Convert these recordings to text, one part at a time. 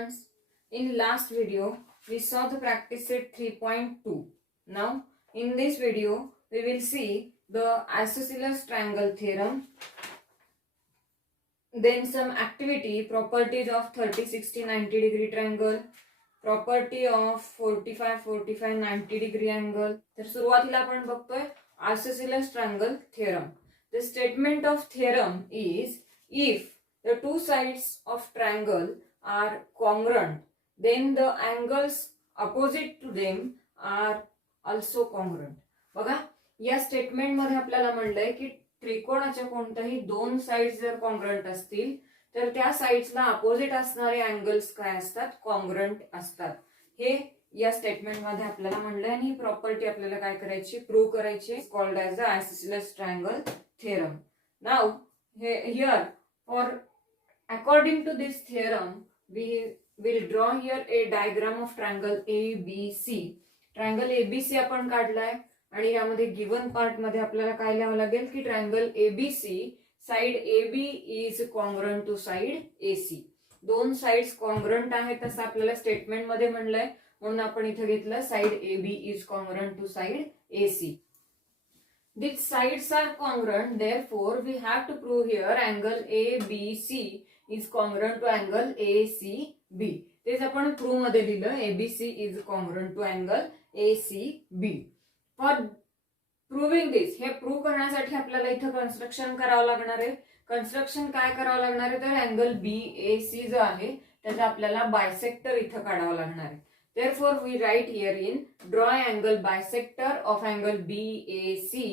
students, in last video we saw the practice set 3.2. Now in this video we will see the isosceles triangle theorem, then some activity, properties of 30, 60, 90 degree triangle, property of 45, 45, 90 degree angle. तर सुरुवातीला आपण बघतोय isosceles triangle theorem. The statement of theorem is if the two sides of triangle are congruent, then the angles opposite to them are also congruent. बघा या statement मध्ये आपल्याला म्हणलंय की त्रिकोणाच्या कोणत्याही दोन साइड्स जर कॉन्ग्रंट असतील तर त्या साइड्सला अपोजिट असणारे अँगल्स काय असतात, कॉन्ग्रंट असतात. हे या स्टेटमेंट मध्ये आपल्याला म्हणलंय आणि ही प्रॉपर्टी आपल्याला काय करायची, प्रूव्ह करायची. Called as the isosceles triangle theorem. Now here for according to this theorem we will draw here a diagram of triangle ABC. triangle ABC आपण काढलाय आणि यामध्ये गिवन पार्ट मध्ये आपल्याला काय लिहावं लागेल की triangle ABC side AB is congruent to side AC. दोन साइड्स कॉन्ग्रंट आहेत असं आपल्याला स्टेटमेंट मध्ये म्हणलंय, म्हणून आपण इथे घेतलं side AB is congruent to side AC. These sides are congruent, therefore we have to prove here angle ABC is congruent to angle ACB. तेच आपण प्रूव्ह मध्ये लिहिलं ABC is congruent to angle ACB. For proving this, हे prove करण्यासाठी आपल्याला इथं construction करावं लागणार आहे. कन्स्ट्रक्शन काय करावं लागणार आहे तर अँगल BAC जो आहे त्याचा आपल्याला बायसेक्टर इथं काढावं लागणार आहे. Therefore, we write here in draw angle bisector of angle BAC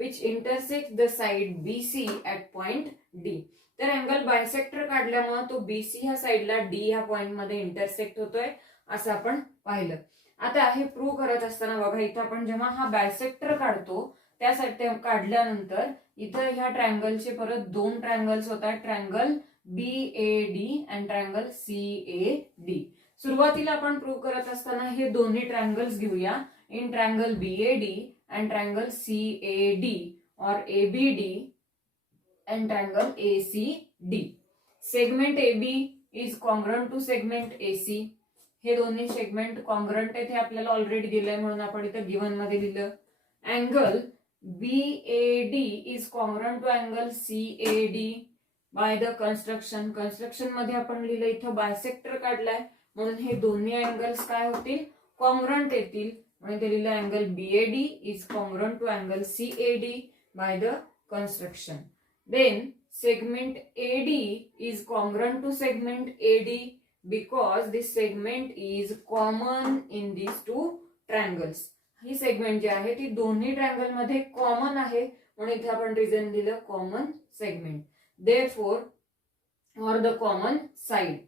which intersects the side BC at point D. तर अँगल बायसेक्टर काढल्यामुळे तो BC ह्या साइडला D ह्या पॉइंट मध्ये इंटरसेक्ट होतोय असं आपण पाहिलं. आता हे प्रूव्ह करत असताना बघा इथं आपण जेव्हा हा बायसेक्टर काढतो त्यासाठी काढल्यानंतर इथं ह्या ट्रायंगलचे परत दोन ट्रायंगल्स होतात, ट्रायंगल BAD आणि ट्रायंगल CAD. सुरुवातीला आपण प्रूव्ह करत असताना हे दोन्ही ट्रायंगल्स घेऊया. In triangle BAD and triangle CAD or ABD and triangle ACD. Segment AB is congruent to segment AC. हे दोन्ही सेगमेंट कॉन्ग्रंट आहेत हे आपल्याला ऑलरेडी दिलंय म्हणून आपण इथं गिवन मध्ये लिहिलं. Angle BAD is congruent to angle CAD by the construction. Construction मध्ये आपण लिहिलं इथं बायसेक्टर काढलाय म्हणून हे दोन्ही अँगल्स काय होतील, कॉन्ग्रंट येतील. म्हणून ते लिहिलं angle BAD is congruent to angle CAD by the construction. Then segment AD is congruent to segment AD because this segment is common in these two triangles. ही सेगमेंट जी आहे ती दोन्ही ट्रायंगल मध्ये कॉमन आहे म्हणून इथे आपण रिझन दिलं common segment. Therefore or the common side.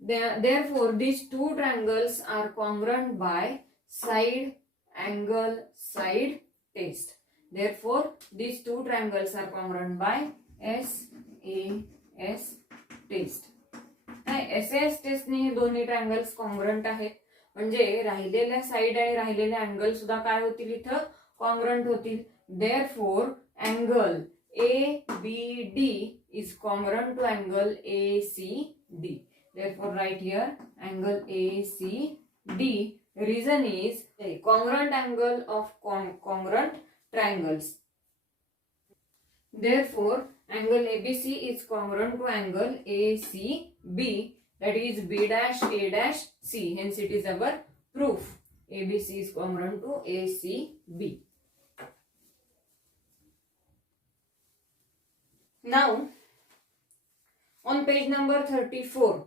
Therefore these two triangles are congruent by side angle side test. Therefore these two triangles are congruent by SAS test. SAS test ने दोन्ही triangles congruent आहेत म्हणजे राहिलेल्या side आणि राहिलेले angle सुद्धा काय होतील इथं, कॉन्ग्रंट होतील. Therefore angle ABD is congruent to angle ACD. Therefore write here angle ACD. Reason is a congruent angle of congruent triangles. Therefore angle ABC is congruent to angle ACB, that is B dash A dash C. Hence it is our proof. ABC is congruent to ACB. Now on page number 34,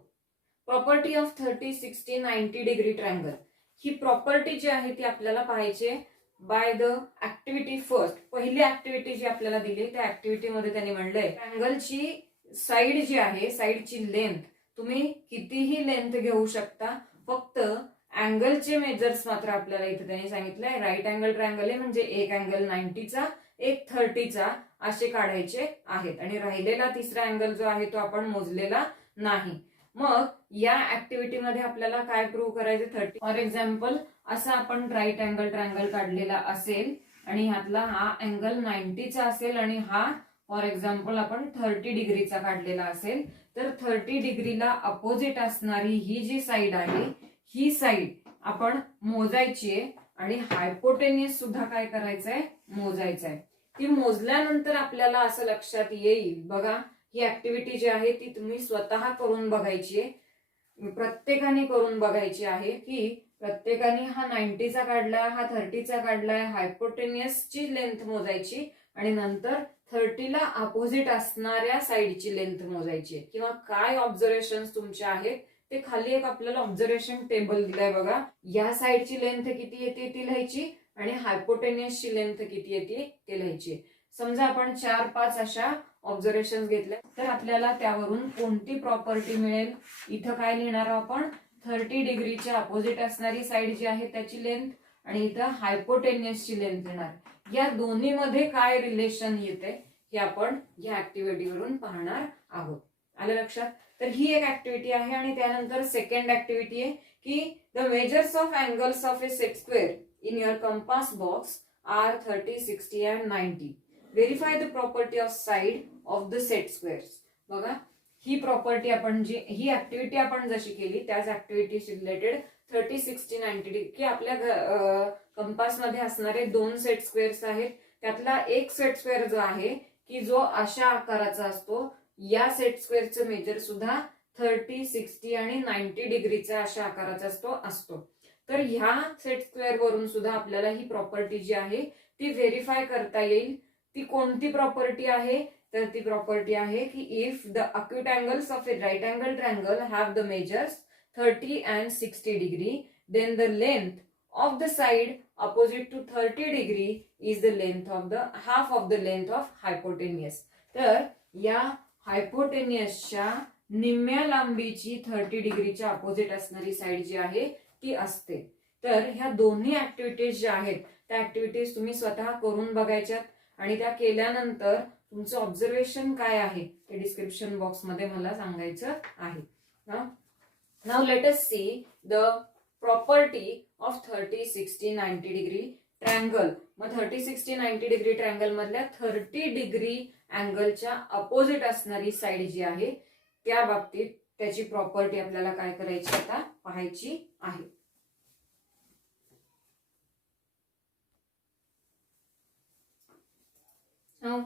property of 30, 60, 90 degree triangle. He property जी आहे ती आपल्याला पाहायची by the activity first. पहिली activity जी आपल्याला दिली त्या activity मध्ये त्यांनी म्हणलंय ट्रायंगलची साइड जी आहे, साइडची लेंथ तुम्ही कितीही लेंथ घेऊ शकता, फक्त अँगलचे मेजर्स मात्र आपल्याला इथे त्यांनी सांगितलंय. राईट अँगल ट्रायंगल आहे म्हणजे एक अँगल 90चा एक 30चा असे काढायचे आहेत आणि राहिलेला तिसरा अँगल जो आहे तो आपण मोजलेला नाही. मग या ऍक्टिव्हिटी मध्ये आपल्याला काय प्रूव्ह करायचं, 30 फॉर एक्झाम्पल असं आपण राईट अँगल ट्रायंगल काढलेला असेल आणि ह्यातला हा अँगल 90चा असेल आणि हा फॉर एक्झाम्पल आपण 30 डिग्रीचा काढलेला असेल तर 30 डिग्रीला अपोजिट असणारी ही जी साईड आहे ही साईड आपण मोजायची आहे आणि हायपोटेनियस सुद्धा काय करायचंय मोजायचं आहे. ती मोजल्यानंतर आपल्याला असं लक्षात येईल बघा, ही ऍक्टिव्हिटी जी आहे ती तुम्ही स्वतः करून बघायची आहे, प्रत्येकाने करून बघायची आहे की प्रत्येकाने हा 90चा काढलाय, हा 30चा काढलाय, हायपोटेनियसची लेंथ मोजायची आणि नंतर 30ला अपोजिट असणाऱ्या साईडची लेंथ मोजायची किंवा काय ऑब्झर्वेशन तुमचे आहेत ते खाली एक आपल्याला ऑब्झर्वेशन टेबल दिलाय बघा. या साईडची लेंथ किती येते ती लिहायची आणि हायपोटेनियसची लेंथ किती येते ते लिहायची. समजा आपण 4-5 अशा ऑब्झर्वेशन घेतल्या तर आपल्याला त्यावरून कोणती प्रॉपर्टी मिळेल. इथं काय लिहिणार आपण 30 डिग्रीच्या अपोजिट असणारी साईड जी आहे त्याची लेंथ आणि इथं हायपोटेनियसची लेंथ येणार. या दोन्ही मध्ये काय रिलेशन येते हे आपण या ऍक्टिव्हिटीवरून पाहणार आहोत. आलं लक्षात. तर ही एक ऍक्टिव्हिटी आहे आणि त्यानंतर सेकंड ऍक्टिव्हिटी आहे की the measures of angles of a set square in your compass box are 30, 60 and 90. Verify the property of side of the set squares. बघा ही प्रॉपर्टी आपण जी ही ऍक्टिव्हिटी आपण जशी केली त्याच ऍक्टिव्हिटीशी रिलेटेड 30, 60, 90 की आपल्या कंपास मध्ये असणारे 2 सेट स्क्वेअर्स आहेत. त्यातला एक सेट स्क्वेअर जो आहे की जो अशा आकाराचा असतो, या सेट स्क्वेअरचं मेजर सुद्धा 30, 60 आणि 90 डिग्रीचा अशा आकाराचा असतो. तर ह्या सेट स्क्वेअर वरून सुद्धा आपल्याला ही प्रॉपर्टी जी आहे ती व्हेरीफाय करता येईल. ती कोणती प्रॉपर्टी आहे तर ती प्रॉपर्टी आहे की if the acute angles of a right angle triangle have the measures 30 and 60 degree, then the length of the side opposite to 30 degree is the length of the half of the length of hypotenuse. तर या हायपोटेनियसच्या निम्म्या लांबीची 30 डिग्रीच्या opposite असणारी side जी आहे ती असते. तर ह्या दोन्ही ऍक्टिव्हिटीज ज्या आहेत त्या ऍक्टिव्हिटीज तुम्ही स्वतः करून बघायच्यात आणि त्या केल्यानंतर तुमचं ऑब्झर्वेशन काय आहे ते डिस्क्रिप्शन बॉक्स मध्ये मला सांगायचं आहे. Now let us see the property of 30, 60, 90 degree triangle. मग 30, 60, 90 degree triangle मधल्या 30 डिग्री अँगलच्या अपोजिट असणारी साईड जी आहे त्या बाबतीत त्याची प्रॉपर्टी आपल्याला काय करायची आता पाहायची आहे. Now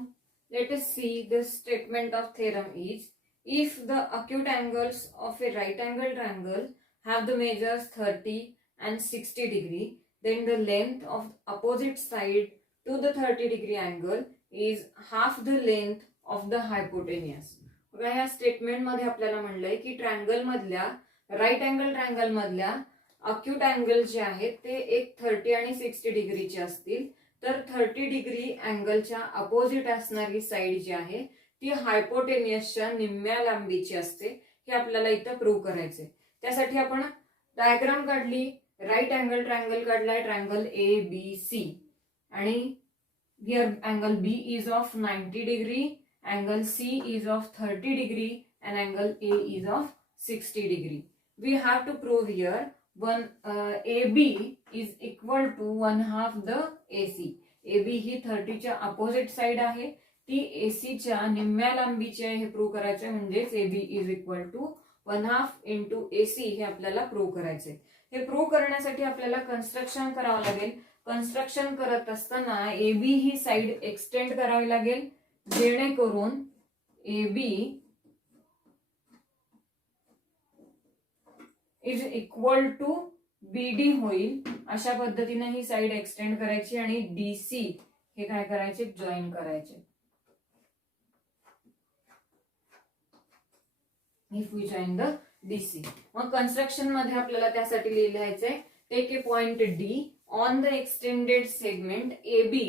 let us see the statement of theorem is if the acute angles of a right angle triangle have the measures 30 and 60 degree, then the length of opposite side to the 30 degree angle is half the length of the hypotenuse. बघा या statement मध्ये आपल्याला म्हणलंय की triangle मधल्या right angle triangle मधल्या acute angle जे आहेत ते एक 30 आणि 60 डिग्रीचे असतील. तर 30 डिग्री अँगलच्या अपोजिट असणारी साईड जी आहे ती हायपोटेनियसच्या निम्म्या लांबीची असते. हे आपल्याला इथं प्रूव्ह करायचंय. त्यासाठी आपण डायग्राम काढली, राईट अँगल ट्रायंगल काढलाय, ट्रायंगल ABC आणि here angle B is of 90 degree, angle C is of 30 degree and angle A is of 60 degree. We have to prove here AB is equal to 1/2 the AC. AB ही 30 च्या opposite side आहे, ती AC च्या निम्म्या लांबीची आहे हे prove करायचे. म्हणजेच AB is equal to 1/2 into AC हे आपल्याला प्रूव्ह करायचे. हे प्रूव्ह करण्यासाठी आपल्याला कन्स्ट्रक्शन करावं लागेल. कन्स्ट्रक्शन करत असताना AB ही साइड एक्सटेंड करावी लागेल जेणेकरून AB is equal to BD होईल. अशा पद्धतीने ही साइड एक्सटेंड करायची आणि DC हे काय करायचे जॉईन करायचे. If we join the DC. मग कन्स्ट्रक्शन मध्ये आपल्याला त्यासाठी लिहायचंय take a point D on the extended segment AB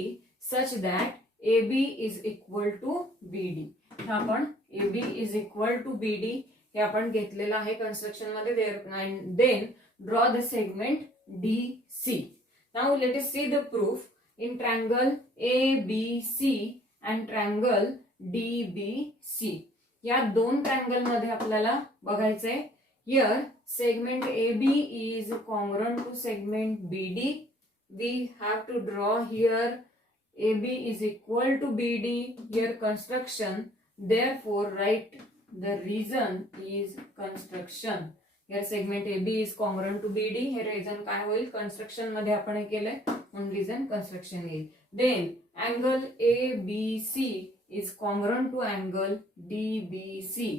such that AB is equal to BD. आपण AB is equal to BD हे आपण घेतलेलं आहे कन्स्ट्रक्शन मध्ये. Then draw the segment DC. Now let us see the proof in triangle ABC and triangle DBC. या दोन triangle मध्ये आपल्याला बघायचंय. Here segment AB is congruent to segment BD. We have to draw here AB is equal to BD. Here construction. Therefore write the reason is construction. Here segment AB is congruent to BD. हे reason काय होईल, construction मध्ये आपण हे केलंय म्हणून reason construction येईल. Then angle ABC is congruent to angle DBC.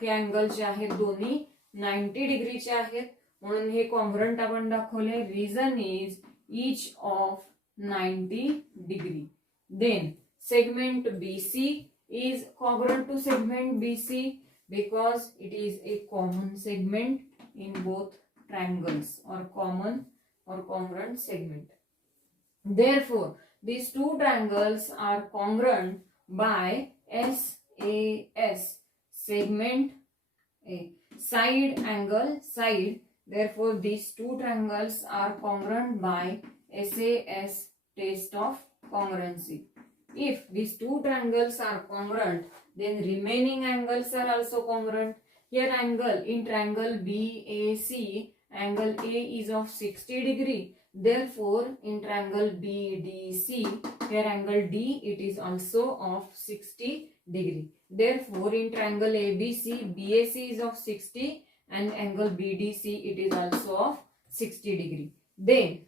हे अँगल जे आहेत दोन्ही 90 डिग्रीचे आहेत म्हणून हे कॉन्ग्रंट आपण दाखवले. Reason is each of 90 degree. Then segment BC is congruent to segment BC because it is a common segment in both triangles or common or congruent segment. Therefore, these two triangles are congruent by SAS, segment A, side angle side. Therefore, these two triangles are congruent by SAS test of congruency. If these two triangles are congruent, then remaining angles are also congruent. Here angle in triangle BAC, angle A is of 60 degree. Therefore, in triangle BDC, here angle D, it is also of 60 degree. Therefore, in triangle ABC, BAC is of 60 and angle BDC, it is also of 60 degree. Then,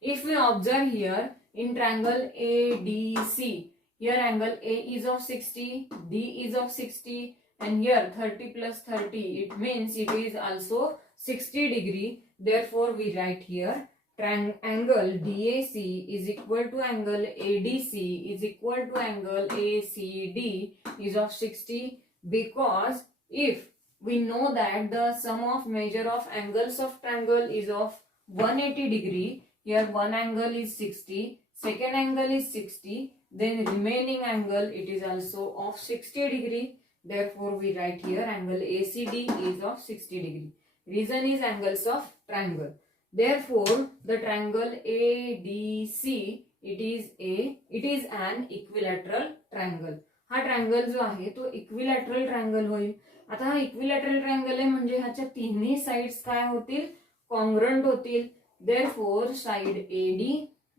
if we observe here, in triangle ADC, here angle A is of 60, D is of 60 and here 30 plus 30, it means it is also 60 degree. Therefore, we write here angle DAC is equal to angle ADC is equal to angle ACD is of 60, because if we know that the sum of measure of angles of triangle is of 180 degree, here one angle is 60, second angle is 60, then remaining angle it is also of 60 degree. Therefore, we write here angle ACD is of 60 degree. Reason is angles of triangle. Therefore, the triangle ADC it is an equilateral triangle. हा triangle जो आहे तो equilateral triangle होईल. आता हा equilateral triangle आहे म्हणजे ह्याच्या तिन्ही साइड्स काय होतील, कॉन्ग्रंट होतील. Therefore, side AD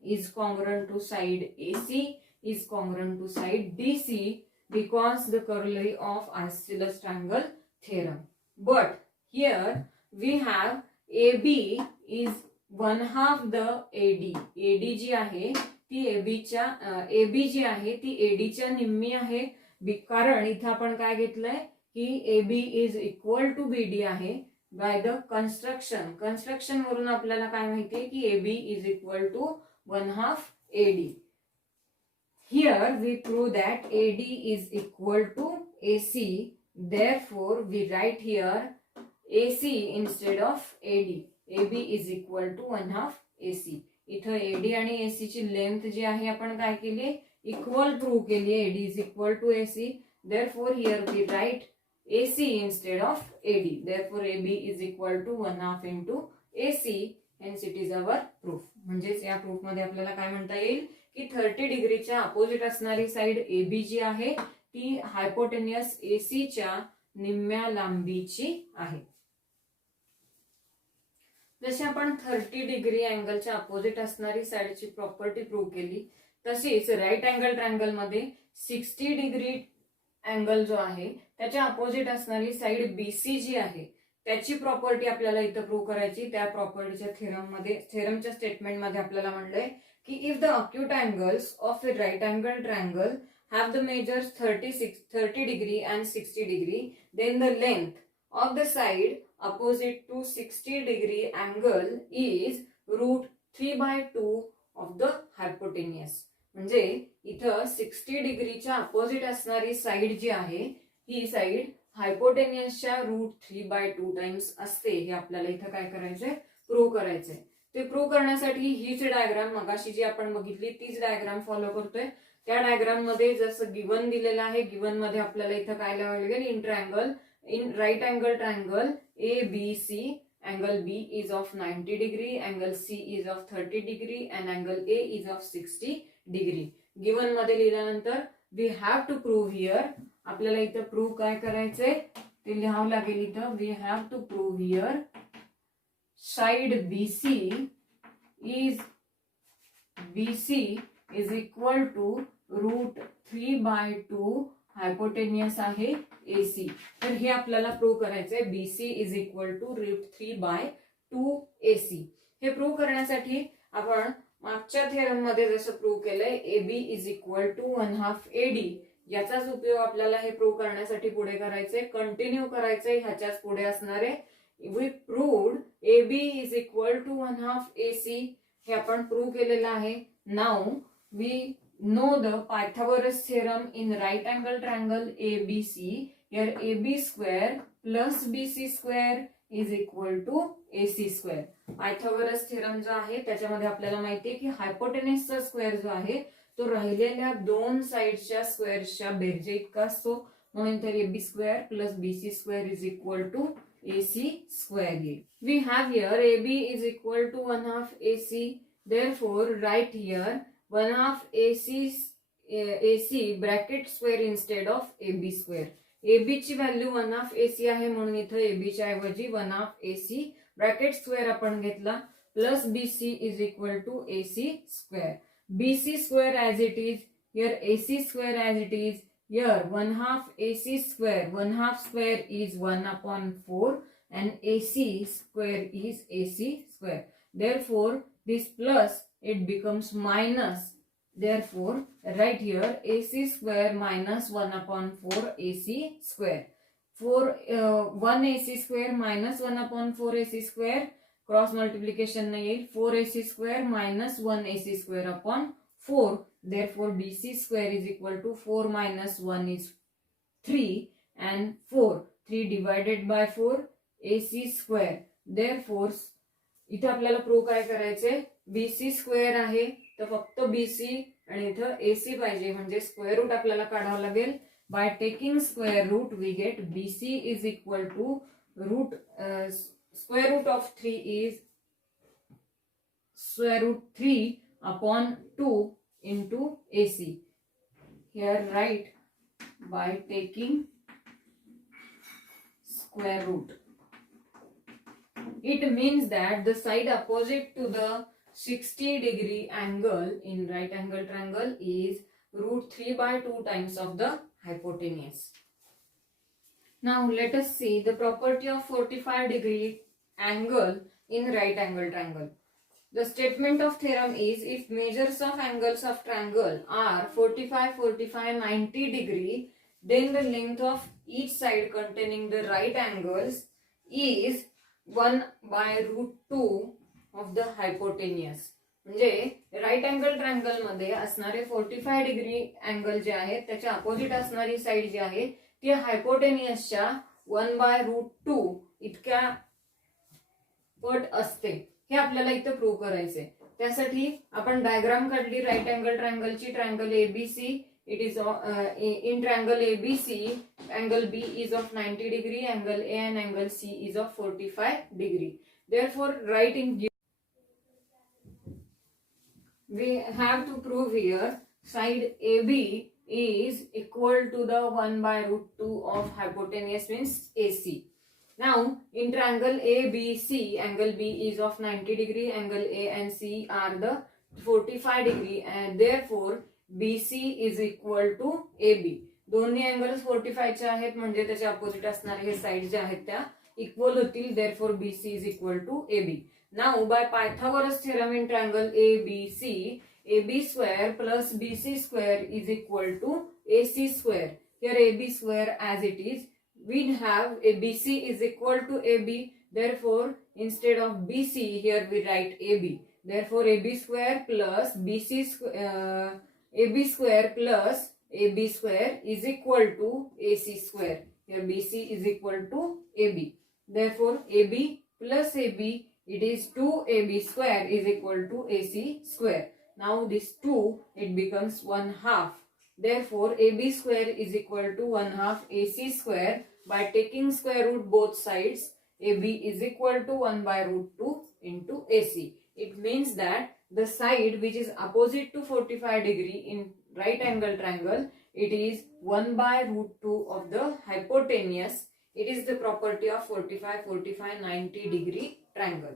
is congruent to side AC is congruent to side DC because the corollary of isosceles triangle theorem. But here we have AB is one half the AD. AD जी आहे ती AB जी आहे ती AD च्या निम्मी आहे. कारण इथं आपण काय घेतलंय की AB is equal to BD आहे. By the construction वरून आपल्याला काय माहितीये की AB is equal to 1/2 AD. Here we prove that AD is equal to AC. Therefore, we write here AC instead of AD. AB is equal to 1/2 AC. इथं AD आणि AC ची length जी आहे आपण काय केली, इक्वल प्रूव्ह केली. AD is equal to AC. Therefore, here we write AC instead of AD. Therefore, AB is equal to 1/2 into AC. Hence, it is our proof. म्हणजेच या प्रूफ मध्ये आपल्याला काय म्हणता येईल की 30 डिग्रीच्या अपोजिट असणारी साइड AB जी आहे ती हायपोटेनियस AC च्या निम्म्या लांबीची आहे. जसे आपण 30 डिग्री अँगलच्या अपोजिट असणारी साइडची प्रॉपर्टी प्रूव्ह केली, तशीच राईट अँगल ट्रायंगल मध्ये 60 डिग्री अँगल जो आहे त्याच्या अपोजिट असणारी साइड BC जी आहे त्याची प्रॉपर्टी आपल्याला इथं प्रूव्ह करायची. त्या प्रॉपर्टीच्या थेरमच्या स्टेटमेंट मध्ये आपल्याला म्हणलंय की if the acute angles of a right angle triangle have the measures 30 degree and 60 degree, then the length of the side opposite to 60 degree angle is root 3/2 of the hypotenuse. म्हणजे इथं 60 डिग्रीच्या opposite असणारी side जी आहे ही side हायपोटेनियसच्या route 3/2 times असते. हे आपल्याला इथं काय करायचंय, प्रूव्ह करायचंय. ते प्रूव्ह करण्यासाठी हीच डायग्राम मगाशी जी आपण बघितली तीच डायग्राम फॉलो करतोय. त्या डायग्राम मध्ये जसं गिवन दिलेलं आहे, गिवन मध्ये आपल्याला इथं काय लिहावं लागेल, in right angle triangle ABC, angle B is of 90 degree, angle C is of 30 degree and angle A is of 60 degree. Given मध्ये लिहिल्यानंतर we have to prove here, आपल्याला इथं प्रूव्ह काय करायचंय ते लिहावं लागेल. इथं we have to prove here side BC is equal to root 3/2 hypotenuse आहे AC. तर हे आपल्याला प्रूव्ह करायचंय. BC is equal to √3/2AC. हे प्रूव्ह करण्यासाठी आपण मागच्या थेरम मध्ये जसं प्रूव्ह केलंय AB is equal to 1/2 AD, याचाच उपयोग आपल्याला हे प्रूव्ह करण्यासाठी पुढे करायचंय. कंटिन्यू करायचंय ह्याच्याच पुढे असणारे. We proved AB is equal to 1/2 AC. हे आपण प्रूव्ह केलेलं आहे. Now we know the Pythagoras theorem in right angle triangle ABC. Here AB square plus BC square is equal to AC square. Pythagoras theorem जो आहे त्याच्यामध्ये आपल्याला माहिती आहे की हायपोटेनसचा स्क्वेअर जो आहे तो राहिलेल्या दोन साइडच्या स्क्वेअर्सच्या बेरजे इतका असतो. म्हणून तर AB square plus BC square is equal to AC square येईल. We have here AB is equal to 1/2 AC. Therefore write here 1/2 AC bracket square instead of AB square. AB ची व्हॅल्यू 1/2 AC आहे म्हणून इथं AB च्या ऐवजी 1/2 AC bracket square आपण घेतला plus BC is equal to AC square. BC square as it is, here AC square as it is. Here 1/2 AC square, 1/2 square is 1/4 and AC square is AC square. Therefore this plus it becomes minus. Therefore write here AC square minus 1/4 AC square. 1 AC square minus 1/4 AC square cross multiplication ने येईल 4 AC square minus 1 AC square upon 4. Therefore BC square is equal to 4 minus 1 is 3 and 4. 3 divided by 4 AC square. Therefore इथं आपल्याला prove काय करायचंय. BC square आहे तर फक्त BC आणि इथं AC पाहिजे म्हणजे स्क्वेअर रूट आपल्याला काढावं लागेल. By taking square root we get BC is equal to square root of 3 is square root 3/2 into AC. Here write by taking square root. It means that the side opposite to the 60-degree angle in right angle triangle is √3/2 times of the hypotenuse. Now let us see the property of 45-degree angle in right angle triangle. The statement of theorem is if measures of angles of triangle are 45, 45, 90 degree, then the length of each side containing the right angles is 1/√2 of the hypotenuse. म्हणजे right angle triangle मध्ये असणारे 45 degree angle जे आहे त्याच्या opposite असणारी side जी आहे ती हायपोटेनियसच्या 1/√2 इतक्या पट असते. हे आपल्याला इथं प्रूव्ह करायचंय. त्यासाठी आपण डायग्राम काढली राईट अँगल ट्रायंगलची. Triangle ABC. It is in triangle ABC, angle B is of 90 degree, angle A and angle C is of 45 degree. Therefore, writing we have to prove here side AB is equal to the 1/√2 of hypotenuse means AC. Now, in triangle ABC, angle B is of 90 degree, angle A and C are the 45 degree, and therefore BC is equal to AB. दोन्ही angles 45 चे आहेत म्हणजे त्याच्या opposite असणारे हे side जे आहेत त्या इक्वल होतील. therefore BC is equal to AB. Now by Pythagoras theorem in triangle ABC, AB square plus BC square is equal to AC square. Here AB square as it is. We have BC is equal to AB. Therefore instead of BC here we write AB. Therefore AB square plus BC square AB square plus AB square is equal to AC square. Here BC is equal to AB. Therefore AB plus AB, it is 2AB square is equal to AC square. Now this 2 it becomes 1/2. Therefore AB square is equal to 1/2 AC square. By taking square root both sides, AB is equal to 1/√2 into AC. It means that the side which is opposite to 45 degree in right angle triangle, it is 1/√2 of the hypotenuse. It is the property of 45, 45, 90 degree triangle.